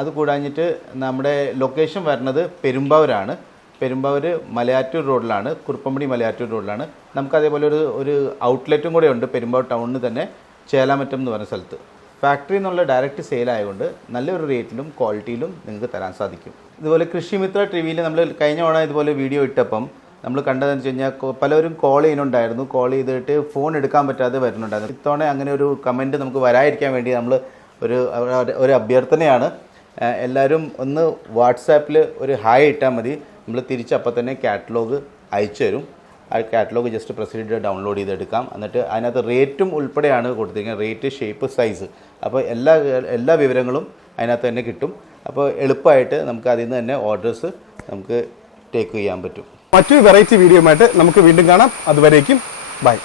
അത് കൂടാഞ്ഞിട്ട് നമ്മുടെ ലൊക്കേഷൻ വരുന്നത് പെരുമ്പാവൂരാണ്. പെരുമ്പാവൂർ മലയാറ്റൂർ റോഡിലാണ് കുറുപ്പമ്പടി മലയാറ്റൂർ റോഡിലാണ്. നമുക്ക് അതേപോലെ ഒരു ഒരു ഔട്ട്ലെറ്റും കൂടെ ഉണ്ട് പെരുമ്പാവൂർ ടൗണിൽ തന്നെ ചേലാമറ്റം എന്ന് പറഞ്ഞ സ്ഥലത്ത്. ഫാക്ടറി എന്നുള്ള ഡയറക്റ്റ് സെയിലായതുകൊണ്ട് നല്ലൊരു റേറ്റിലും ക്വാളിറ്റിയിലും നിങ്ങൾക്ക് തരാൻ സാധിക്കും. ഇതുപോലെ കൃഷിമിത്ര ടി വിയിൽ നമ്മൾ കഴിഞ്ഞ തവണ ഇതുപോലെ വീഡിയോ ഇട്ടപ്പം നമ്മൾ കണ്ടതെന്ന് വെച്ച് കഴിഞ്ഞാൽ പലവരും കോൾ ചെയ്യുന്നുണ്ടായിരുന്നു. കോൾ ചെയ്തിട്ട് ഫോൺ എടുക്കാൻ പറ്റാതെ വരുന്നുണ്ടായിരുന്നു. ഇത്തവണ അങ്ങനെ ഒരു കമന്റ് നമുക്ക് വരാതിരിക്കാൻ വേണ്ടി നമ്മൾ ഒരു ഒരു- അഭ്യർത്ഥനയാണ് എല്ലാവരും ഒന്ന് വാട്സാപ്പിൽ ഒരു ഹായ് ഇട്ടാൽ മതി. നമ്മൾ തിരിച്ചപ്പം തന്നെ കാറ്റലോഗ് അയച്ചു തരും. ആ കാറ്റലോഗ് ജസ്റ്റ് പ്രസ് ചെയ്ത് ഡൗൺലോഡ് ചെയ്തെടുക്കാം. എന്നിട്ട് അതിനകത്ത് റേറ്റും ഉൾപ്പെടെയാണ് കൊടുത്തിരിക്കുന്നത്. റേറ്റ് ഷേപ്പ് സൈസ് അപ്പോൾ എല്ലാ എല്ലാ വിവരങ്ങളും അതിനകത്ത് തന്നെ കിട്ടും. അപ്പോൾ എളുപ്പമായിട്ട് നമുക്ക് അതിൽ നിന്ന് തന്നെ ഓർഡേഴ്സ് നമുക്ക് ടേക്ക് ചെയ്യാൻ പറ്റും. മറ്റൊരു വെറൈറ്റി വീഡിയോ ആയിട്ട് നമുക്ക് വീണ്ടും കാണാം. അതുവരേക്കും ബൈ